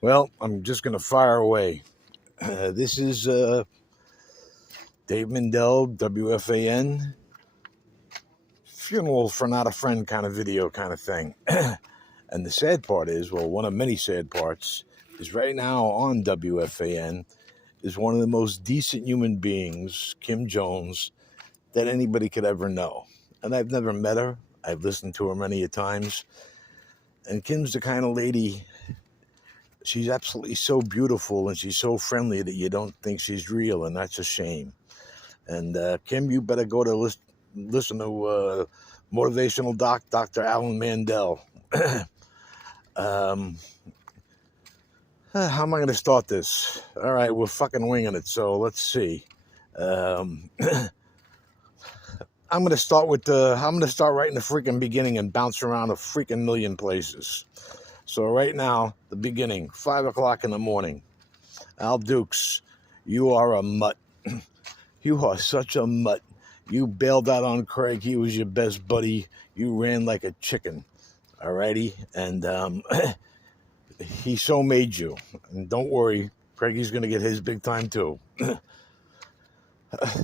Well, I'm just going to fire away. This is Dave Mindell, Wfan, funeral for not a friend kind of video kind of thing. And the sad part is, well, one of many sad parts is right now on Wfan is one of the most decent human beings, Kim Jones, that anybody could ever know. And I've never met her. I've listened to her many a times. And Kim's the kind of lady, she's absolutely so beautiful and she's so friendly that you don't think she's real, and that's a shame. And Kim, you better go to listen to motivational Dr. Alan Mandel. How am I going to start this? All right, we're fucking winging it, so let's see. I'm going to start right in the freaking beginning and bounce around a freaking million places. So right now, the beginning, 5 o'clock in the morning. Al Dukes, you are a mutt. You are such a mutt. You bailed out on Craig. He was your best buddy. You ran like a chicken. All righty? And he so made you. And don't worry, Craigie's going to get his big time too.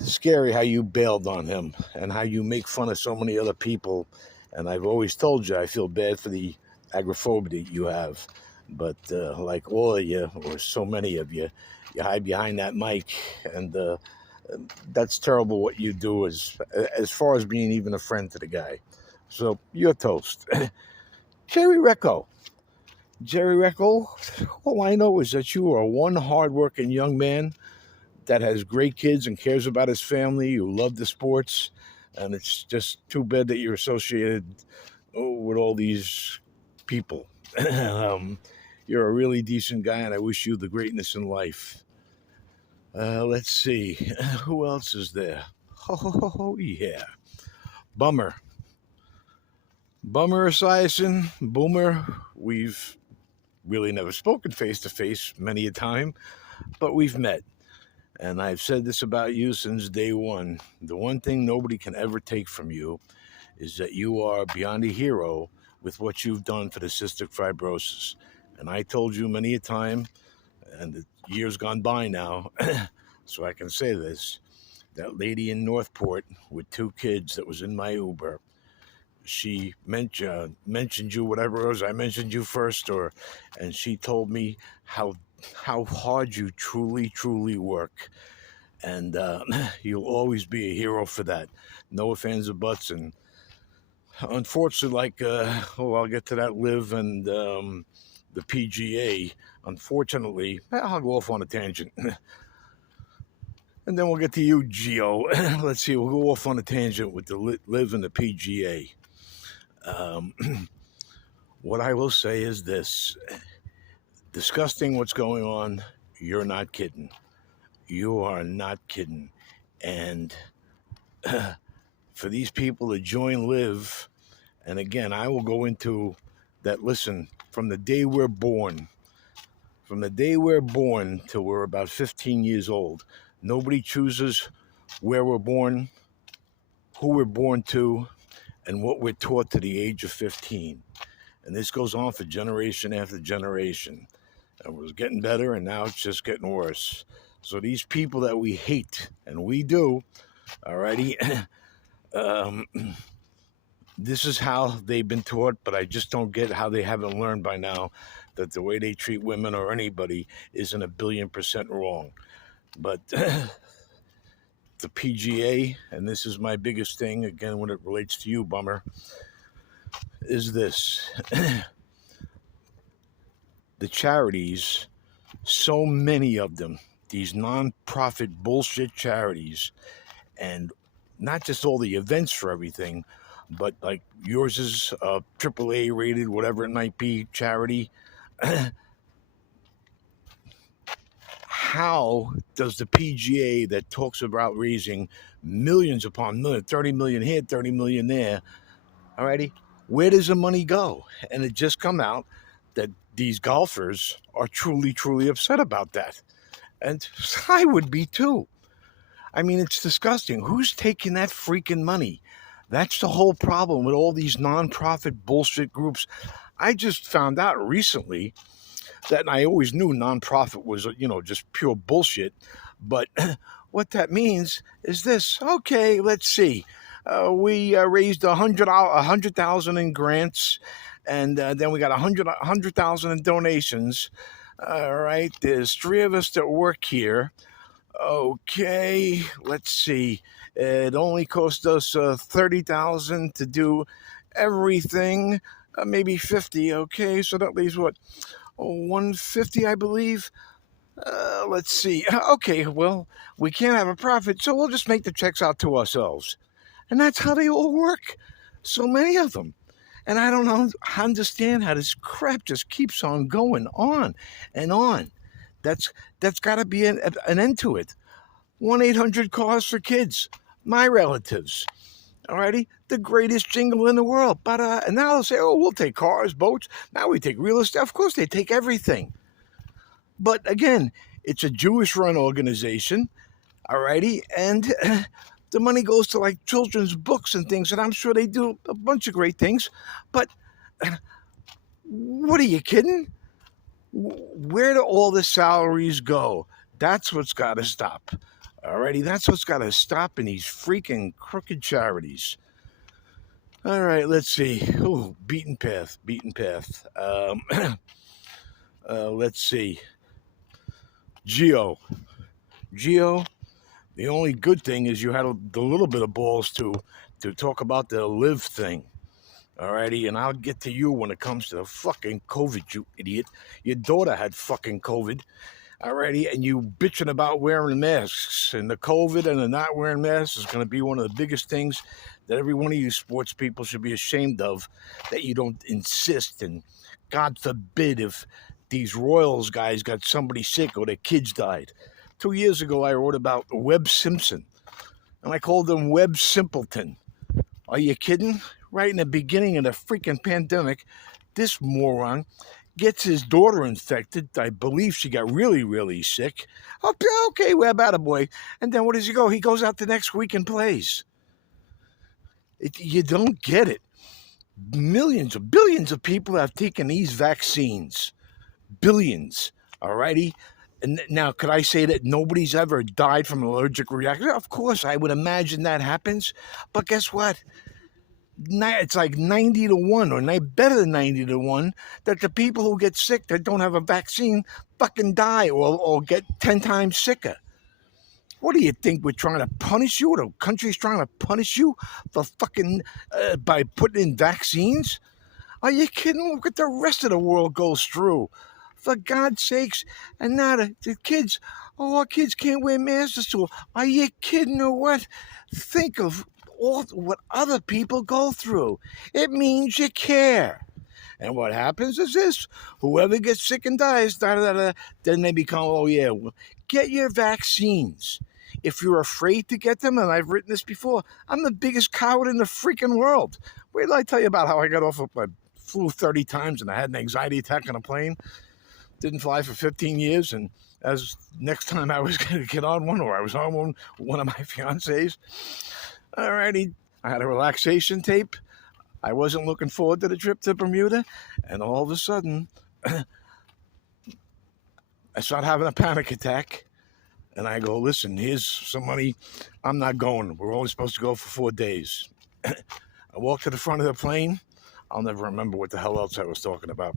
Scary how you bailed on him and how you make fun of so many other people. And I've always told you I feel bad for the agoraphobia you have. But like all of you, or so many of you, you hide behind that mic. And that's terrible what you do as far as being even a friend to the guy. So you're toast. Jerry Recco, all I know is that you are one hardworking young man that has great kids and cares about his family. You love the sports, and it's just too bad that you're associated with all these people. You're a really decent guy, and I wish you the greatness in life. Let's see. Who else is there? Oh, yeah. Bummer Esiason, Boomer. We've really never spoken face-to-face many a time, but we've met. And I've said this about you since day one. The one thing nobody can ever take from you is that you are beyond a hero with what you've done for the cystic fibrosis. And I told you many a time, and the years gone by now, so I can say this, that lady in Northport with 2 kids that was in my Uber, she mentioned you, whatever it was, I mentioned you first, and she told me how hard you truly work, and you'll always be a hero for that. No ifs, ands, or buts. And unfortunately, I'll get to that live and the PGA. Unfortunately, I'll go off on a tangent. And then we'll get to you, Gio. Let's see, we'll go off on a tangent with the live and the PGA. What I will say is this. Disgusting what's going on. You're not kidding. You are not kidding. And for these people to join live, and again, I will go into that, listen, from the day we're born till we're about 15 years old, nobody chooses where we're born, who we're born to, and what we're taught to the age of 15. And this goes on for generation after generation. And it was getting better, and now it's just getting worse. So these people that we hate, and we do, alrighty, this is how they've been taught, but I just don't get how they haven't learned by now that the way they treat women or anybody isn't 1,000,000,000% wrong. But the PGA, and this is my biggest thing, again, when it relates to you, Bummer, is this. The charities, so many of them, these non-profit bullshit charities, and not just all the events for everything, but like yours is a AAA rated, whatever it might be, charity. How does the PGA that talks about raising millions upon millions, 30 million here, 30 million there, alrighty, where does the money go? And it just come out that these golfers are truly upset about that. And I would be too. I mean, it's disgusting. Who's taking that freaking money? That's the whole problem with all these non-profit bullshit groups. I just found out recently that, and I always knew nonprofit was, just pure bullshit. But what that means is this. Okay, let's see. We raised a hundred thousand in grants, and then we got a hundred thousand in donations. All right, there's three of us that work here. Okay, let's see. It only cost us 30,000 to do everything. Maybe 50. Okay, so that leaves what, 150, I believe. Let's see. Okay, well, we can't have a profit, so we'll just make the checks out to ourselves. And that's how they all work. So many of them. And I don't understand how this crap just keeps on going on and on. That's got to be an end to it. 1-800 Cars for Kids. My relatives. Alrighty, the greatest jingle in the world. But and now they'll say, "Oh, we'll take cars, boats. Now we take real estate." Of course, they take everything. But again, it's a Jewish-run organization. Alrighty, and the money goes to like children's books and things, and I'm sure they do a bunch of great things. But what are you kidding? Where do all the salaries go? That's what's got to stop. Alrighty, that's what's got to stop in these freaking crooked charities. All right, let's see. Oh, beaten path. Let's see. Geo. The only good thing is you had the little bit of balls to talk about the live thing. Alrighty, and I'll get to you when it comes to the fucking COVID, you idiot. Your daughter had fucking COVID. Alrighty, and you bitching about wearing masks, and the COVID and the not wearing masks is going to be one of the biggest things that every one of you sports people should be ashamed of, that you don't insist. And God forbid if these Royals guys got somebody sick or their kids died. 2 years ago, I wrote about Webb Simpson, and I called him Webb Simpleton. Are you kidding? Right in the beginning of the freaking pandemic, this moron gets his daughter infected. I believe she got really, really sick. Okay, Webb, attaboy. And then what does he go? He goes out the next week and plays. You don't get it. Billions of people have taken these vaccines. Billions, alrighty? And now, could I say that nobody's ever died from an allergic reaction? Of course, I would imagine that happens. But guess what? It's like 90 to 1, or better than 90 to 1, that the people who get sick that don't have a vaccine fucking die or get 10 times sicker. What do you think? We're trying to punish you? The country's trying to punish you for fucking by putting in vaccines? Are you kidding? Look what the rest of the world goes through. For God's sakes. And now the kids, our kids can't wear masks to school. Are you kidding or what? Think of what other people go through. It means you care. And what happens is this: whoever gets sick and dies, then they become, oh yeah, well, get your vaccines. If you're afraid to get them, and I've written this before, I'm the biggest coward in the freaking world. Wait till I tell you about how I got off of my flew 30 times and I had an anxiety attack on a plane. Didn't fly for 15 years, and as next time I was going to get on one, or I was on one of my fiancés. Alrighty, I had a relaxation tape. I wasn't looking forward to the trip to Bermuda, and all of a sudden, I start having a panic attack, and I go, listen, here's some money. I'm not going. We're only supposed to go for 4 days. I walk to the front of the plane. I'll never remember what the hell else I was talking about.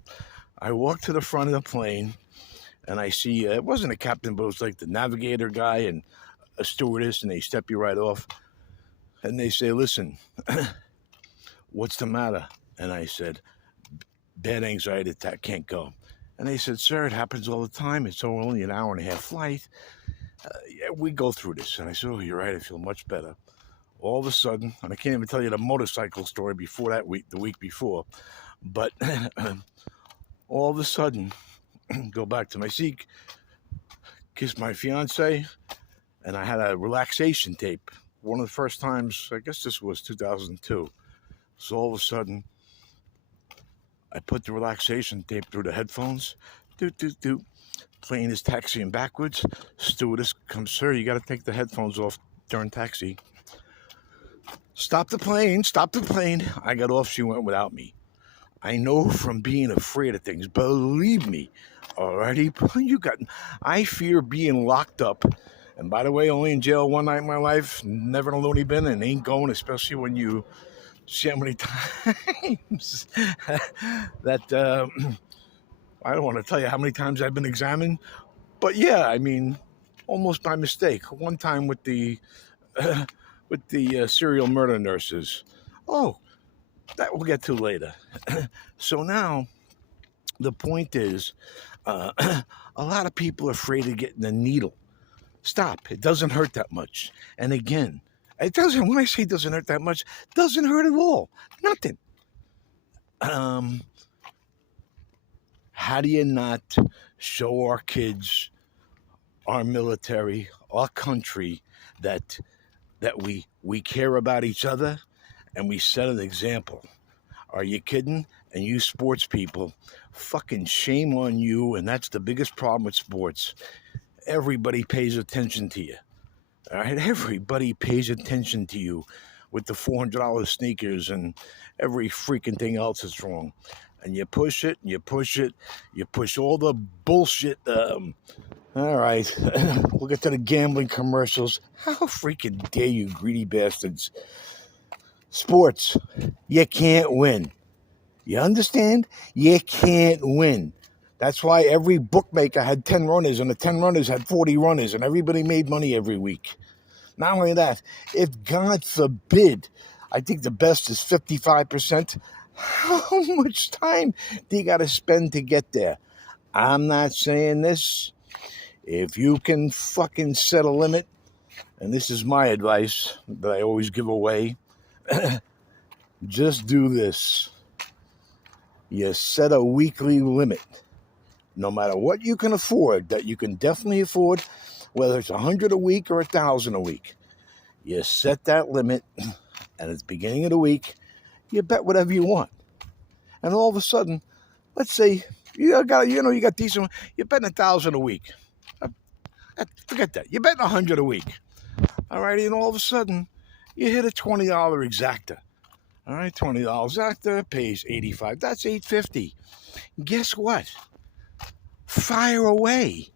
I walk to the front of the plane, and I see, it wasn't a captain, but it was like the navigator guy and a stewardess, and they step you right off. And they say, listen, what's the matter? And I said, bad anxiety attack, can't go. And they said, sir, it happens all the time. It's only an hour and a half flight. Yeah, we go through this. And I said, oh, you're right. I feel much better. All of a sudden, and I can't even tell you the motorcycle story before that week, the week before, but all of a sudden, go back to my seat, kiss my fiance, and I had a relaxation tape. One of the first times, I guess this was 2002. So all of a sudden, I put the relaxation tape through the headphones. Plane is taxiing backwards. Stewardess comes, sir, you got to take the headphones off during taxi. Stop the plane. I got off. She went without me. I know from being afraid of things. Believe me, alrighty. I fear being locked up. And by the way, only in jail one night in my life. Never in a loony bin, and ain't going, especially when you see how many times that I don't want to tell you how many times I've been examined. But yeah, I mean, almost by mistake. One time with the serial murder nurses. Oh, that we'll get to later. So now the point is, a lot of people are afraid of getting a needle. Stop. It doesn't hurt that much. And again, it doesn't. When I say it doesn't hurt that much, it doesn't hurt at all. Nothing. How do you not show our kids, our military, our country that we care about each other and we set an example? Are you kidding? And you sports people, fucking shame on you. And that's the biggest problem with sports. Everybody pays attention to you. All right? Everybody pays attention to you with the $400 sneakers and every freaking thing else that's wrong. And you push it, and you push it, you push all the bullshit. All right, we'll get to the gambling commercials. How freaking dare you, greedy bastards? Sports, you can't win. You understand? You can't win. That's why every bookmaker had 10 runners, and the 10 runners had 40 runners, and everybody made money every week. Not only that, if God forbid, I think the best is 55%, how much time do you got to spend to get there? I'm not saying this. If you can fucking set a limit, and this is my advice that I always give away, just do this. You set a weekly limit. No matter what you can afford, that you can definitely afford, whether it's 100 a week or 1,000 a week. You set that limit, and at the beginning of the week, you bet whatever you want. And all of a sudden, let's say you got decent, you're betting 1,000 a week. Forget that. You're betting 100 a week. All righty, and all of a sudden, you hit a $20 exacta. All right, $20 exacta pays $85. That's $8.50. Guess what? Fire away.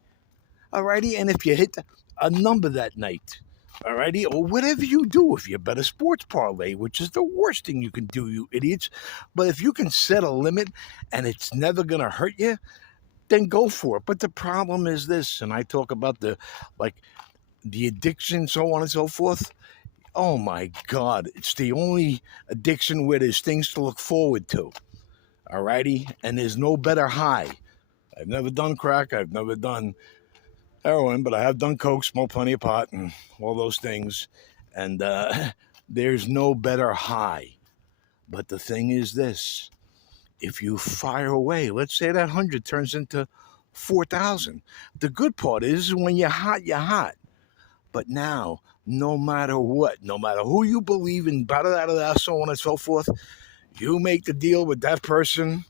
All righty, and if you hit a number that night, all righty, or whatever you do, if you bet a sports parlay, which is the worst thing you can do, you idiots. But if you can set a limit and it's never going to hurt you, then go for it. But the problem is this, and I talk about the addiction, so on and so forth. Oh my God, it's the only addiction where there's things to look forward to. All righty, and there's no better high. I've never done crack. I've never done heroin, but I have done coke, smoked plenty of pot, and all those things. And there's no better high. But the thing is this. If you fire away, let's say that 100 turns into 4,000. The good part is when you're hot, you're hot. But now, no matter what, no matter who you believe in, so on and so forth, you make the deal with that person,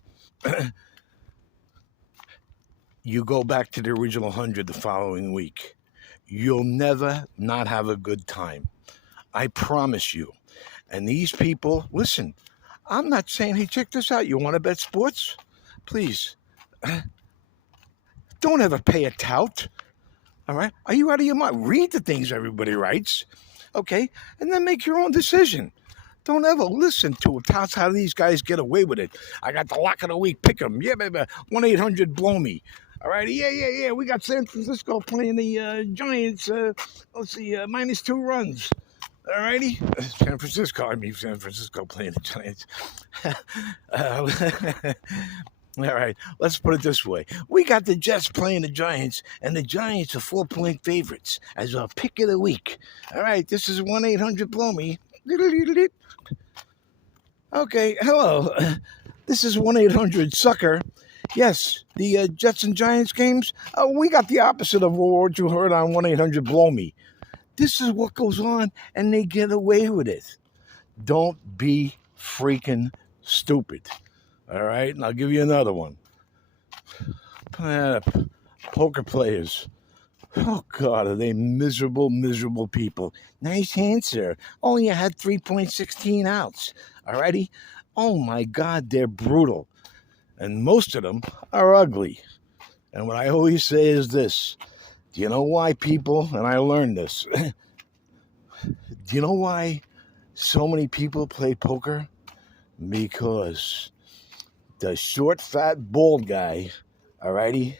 you go back to the original 100 the following week. You'll never not have a good time. I promise you. And these people, listen, I'm not saying, hey, check this out. You want to bet sports? Please. Don't ever pay a tout. All right? Are you out of your mind? Read the things everybody writes. Okay? And then make your own decision. Don't ever listen to them. That's how these guys get away with it. I got the lock of the week. Pick them. Yeah, baby. 1-800-BLOW-ME. All right. Yeah. We got San Francisco playing the Giants. Let's see, -2 runs. All righty. San Francisco playing the Giants. All right. Let's put it this way. We got the Jets playing the Giants, and the Giants are 4-point favorites as our pick of the week. All right. This is 1-800-BLOW-ME. Okay, hello. This is 1-800-SUCKER. Yes, the Jets and Giants games, we got the opposite of what you heard on 1-800-BLOW-ME. This is what goes on, and they get away with it. Don't be freaking stupid. All right, and I'll give you another one. Poker players. Oh, God, are they miserable, miserable people. Nice answer. Only you had 3.16 outs. All righty? Oh my God, they're brutal. And most of them are ugly. And what I always say is this: do you know why people, and I learned this, do you know why so many people play poker? Because the short, fat, bald guy, alrighty,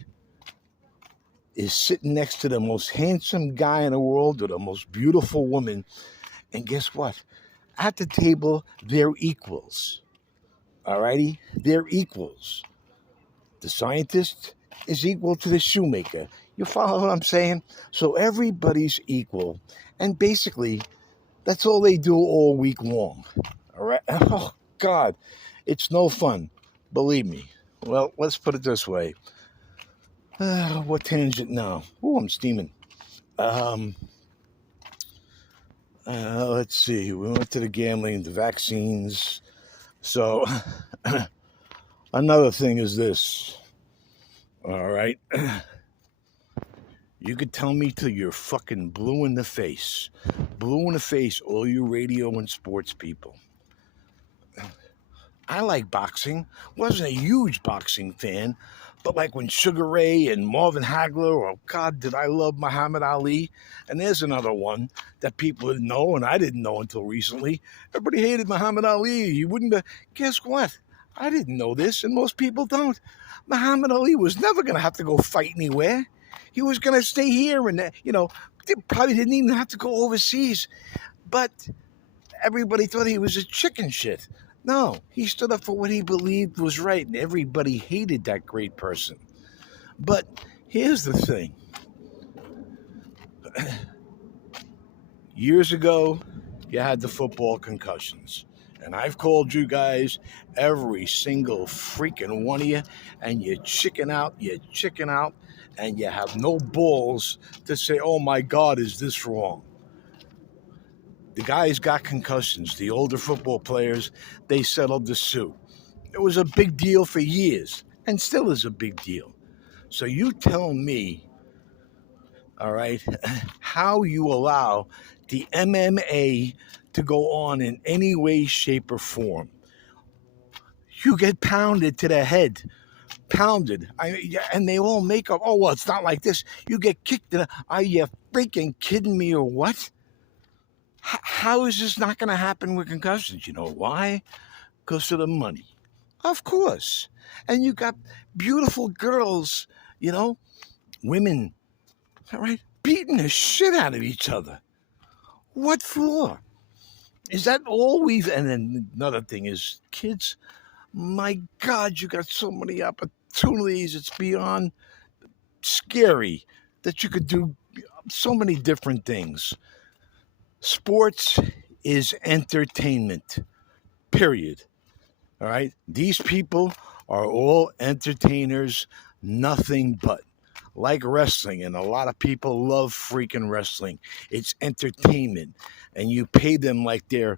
is sitting next to the most handsome guy in the world or the most beautiful woman. And guess what? At the table, they're equals. Alrighty? They're equals. The scientist is equal to the shoemaker. You follow what I'm saying? So everybody's equal. And basically, that's all they do all week long. All right? Oh, God. It's no fun. Believe me. Well, let's put it this way. What tangent now? Oh, I'm steaming. Um, let's see. We went to the gambling, the vaccines. So, another thing is this. All right. You could tell me till you're fucking blue in the face. Blue in the face, all you radio and sports people. I like boxing. Wasn't a huge boxing fan, but like when Sugar Ray and Marvin Hagler, or God, did I love Muhammad Ali? And there's another one that people didn't know, and I didn't know until recently. Everybody hated Muhammad Ali. You wouldn't. Guess what? I didn't know this, and most people don't. Muhammad Ali was never going to have to go fight anywhere. He was going to stay here, and they probably didn't even have to go overseas. But everybody thought he was a chicken shit. No, he stood up for what he believed was right, and everybody hated that great person. But here's the thing. Years ago, you had the football concussions. And I've called you guys, every single freaking one of you, and you chicken out, and you have no balls to say, oh my God, is this wrong? The guys got concussions. The older football players, they settled the suit. It was a big deal for years, and still is a big deal. So you tell me, all right, how you allow the MMA to go on in any way, shape, or form. You get pounded to the head, pounded. And they all make up, oh, well, it's not like this. You get kicked. Are you freaking kidding me or what? How is this not going to happen with concussions? You know why? Because of the money. Of course. And you got beautiful girls, women, all right, beating the shit out of each other. What for? Is that all we've... And then another thing is kids. My God, you got so many opportunities. It's beyond scary that you could do so many different things. Sports is entertainment, period. All right? These people are all entertainers, nothing but. Like wrestling, and a lot of people love freaking wrestling. It's entertainment, and you pay them like they're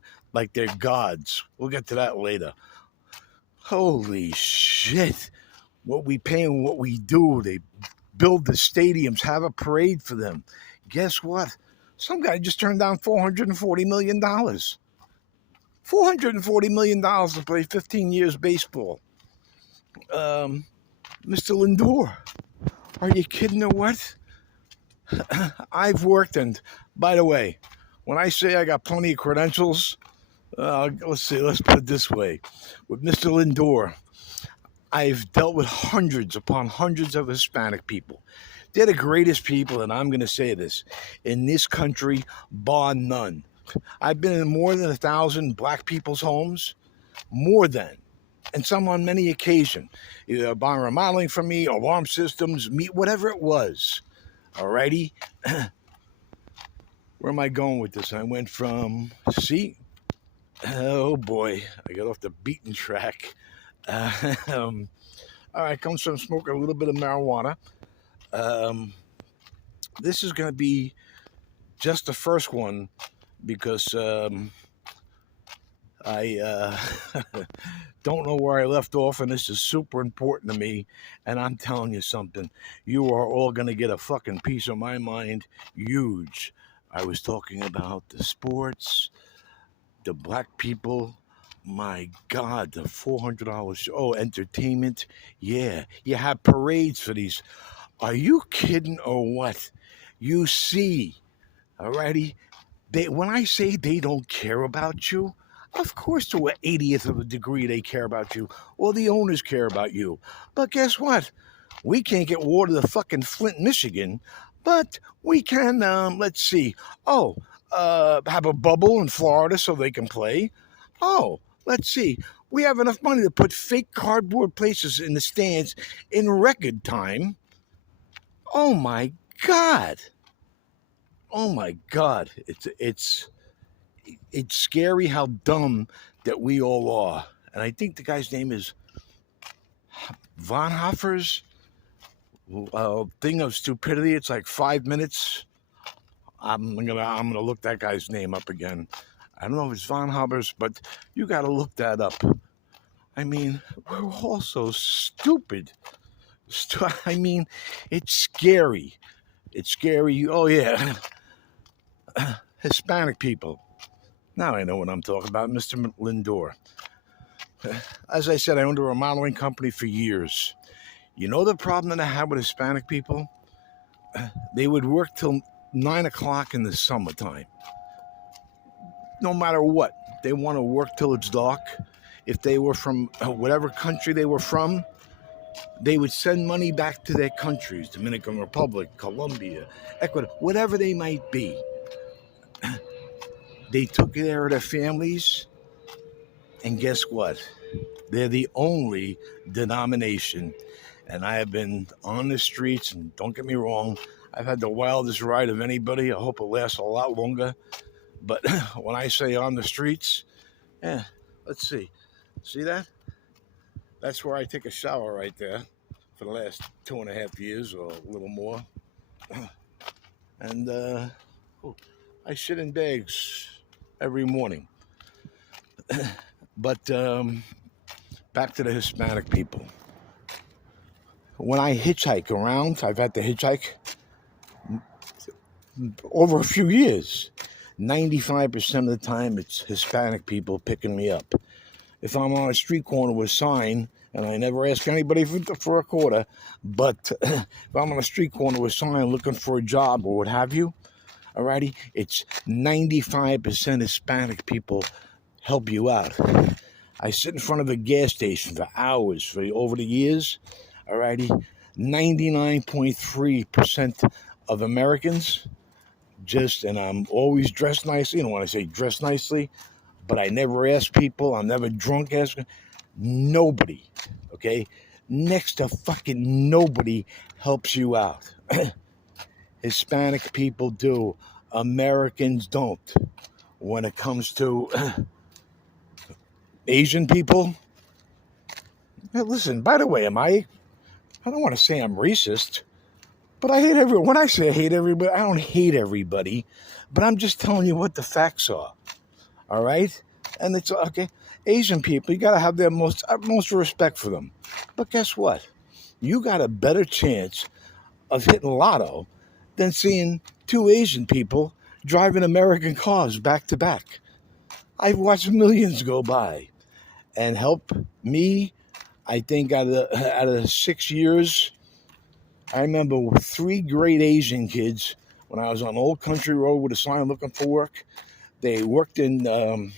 gods. We'll get to that later. Holy shit. What we pay and what we do. They build the stadiums, have a parade for them. Guess what? Some guy just turned down $440 million. $440 million to play 15 years baseball. Mr. Lindor, are you kidding or what? I've worked, and by the way, when I say I got plenty of credentials, let's put it this way. With Mr. Lindor, I've dealt with hundreds upon hundreds of Hispanic people. They're the greatest people, and I'm going to say this, in this country, bar none. I've been in more than 1,000 black people's homes, more than, and some on many occasions, either buying remodeling for me, alarm systems, meat, whatever it was. Alrighty? Where am I going with this? I went from, oh boy, I got off the beaten track. All right, comes from smoking a little bit of marijuana. This is going to be just the first one because I don't know where I left off, and this is super important to me. And I'm telling you something, you are all going to get a fucking piece of my mind, huge. I was talking about the sports, the black people, My God, the $400 show. Oh, entertainment. Yeah, you have parades for these. Are you kidding or what? You see, alrighty. When I say they don't care about you, of course, to an 80th of a degree, they care about you, or the owners care about you. But guess what? We can't get water to fucking Flint, Michigan, but we can. Let's see. Oh, have a bubble in Florida so they can play. Oh, let's see. We have enough money to put fake cardboard places in the stands in record time. Oh my God. Oh my God. It's scary how dumb that we all are. And I think the guy's name is Von Hoffer's thing of stupidity. It's like 5 minutes. I'm gonna look that guy's name up again. I don't know if it's Von Hoffer's, but you got to look that up. I mean, we're all so stupid. I mean, it's scary. It's scary. Oh yeah, Hispanic people. Now I know what I'm talking about, Mr. Lindor. As I said, I owned a remodeling company for years. You know the problem that I had with Hispanic people? They would work till 9 o'clock in the summertime. No matter what, they want to work till it's dark. If they were from whatever country they were from, they would send money back to their countries, Dominican Republic, Colombia, Ecuador, whatever they might be. They took care of their families, and guess what? They're the only denomination. And I have been on the streets, and don't get me wrong, I've had the wildest ride of anybody. I hope it lasts a lot longer. But when I say on the streets, yeah, let's see. See that? That's where I take a shower right there for the last 2.5 years or a little more. And I shit in bags every morning. But back to the Hispanic people. When I hitchhike around, I've had to hitchhike over a few years. 95% of the time, it's Hispanic people picking me up. If I'm on a street corner with a sign, and I never ask anybody for a quarter, but if I'm on a street corner with a sign looking for a job or what have you, alrighty, it's 95% Hispanic people help you out. I sit in front of a gas station for hours for over the years, alrighty. 99.3% of Americans and I'm always dressed nicely. And when I say dressed nicely, but I never ask people. I'm never drunk asking. Nobody, okay? Next to fucking nobody helps you out. Hispanic people do. Americans don't. When it comes to Asian people, listen, by the way, I don't want to say I'm racist, but I hate everyone. When I say I hate everybody, I don't hate everybody, but I'm just telling you what the facts are. All right? And it's okay. Asian people, you got to have the utmost respect for them. But guess what? You got a better chance of hitting lotto than seeing two Asian people driving American cars back to back. I've watched millions go by and help me. I think out of 6 years, I remember 3 great Asian kids when I was on Old Country Road with a sign looking for work. They worked in, not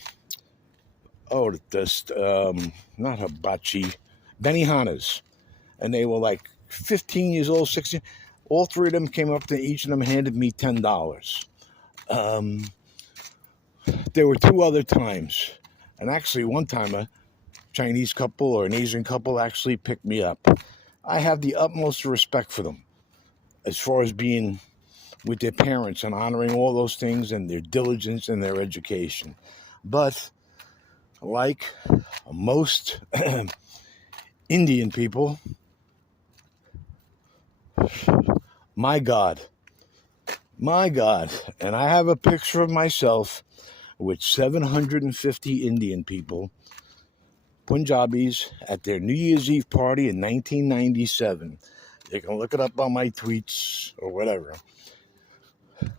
hibachi, Benihana's. And they were like 15 years old, 16. All 3 of them came up to each of them handed me $10. There were 2 other times. And actually, one time a Chinese couple or an Asian couple actually picked me up. I have the utmost respect for them as far as being with their parents and honoring all those things and their diligence and their education. But like most Indian people, my God, and I have a picture of myself with 750 Indian people, Punjabis, at their New Year's Eve party in 1997. You can look it up on my tweets or whatever.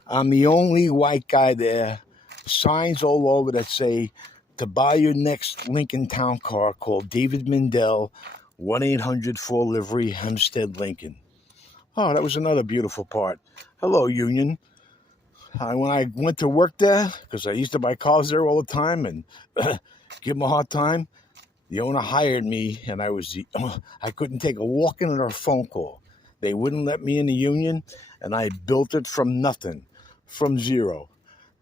I'm the only white guy there. Signs all over that say to buy your next Lincoln Town Car, call David Mindell, 1-800-4-LIVERY, Hempstead, Lincoln. Oh, that was another beautiful part. Hello, Union. When I went to work there, because I used to buy cars there all the time and give them a hard time, the owner hired me, and I couldn't take a walk-in or a phone call. They wouldn't let me in the union, and I built it from nothing, from zero.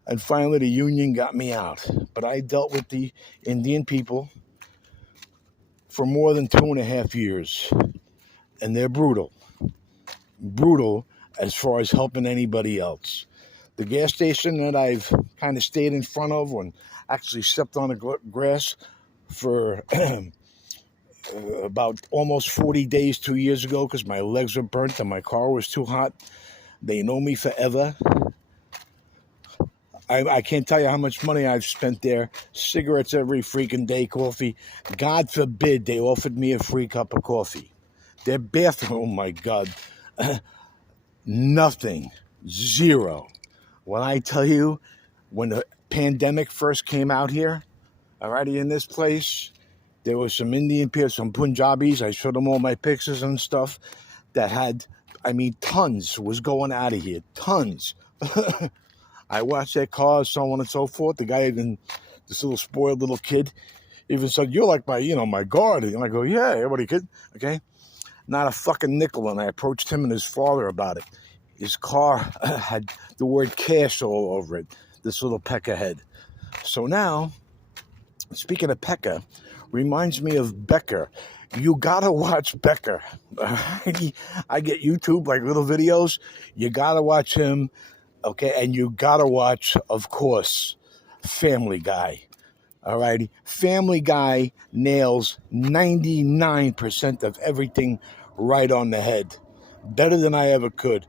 And finally, the union got me out. But I dealt with the Indian people for more than 2.5 years, and they're brutal. Brutal as far as helping anybody else. The gas station that I've kind of stayed in front of and actually stepped on the grass for about almost 40 days 2 years ago because my legs were burnt and my car was too hot. They know me forever. I can't tell you how much money I've spent there. Cigarettes every freaking day, coffee. God forbid they offered me a free cup of coffee. Their bathroom, oh my God. Nothing. Zero. When I tell you, when the pandemic first came out here, already in this place, there was some Indian people, some Punjabis. I showed them all my pictures and stuff that had, tons was going out of here. Tons. I watched their cars, so on and so forth. The guy this little spoiled little kid, even said, "You're like my guard." And I go, "Yeah, everybody could." Okay. Not a fucking nickel. And I approached him and his father about it. His car had the word cash all over it. This little peckerhead. So now, speaking of Pecker, reminds me of Becker. You gotta watch Becker. I get YouTube, like little videos. You gotta watch him, okay? And you gotta watch, of course, Family Guy. All righty? Family Guy nails 99% of everything right on the head. Better than I ever could.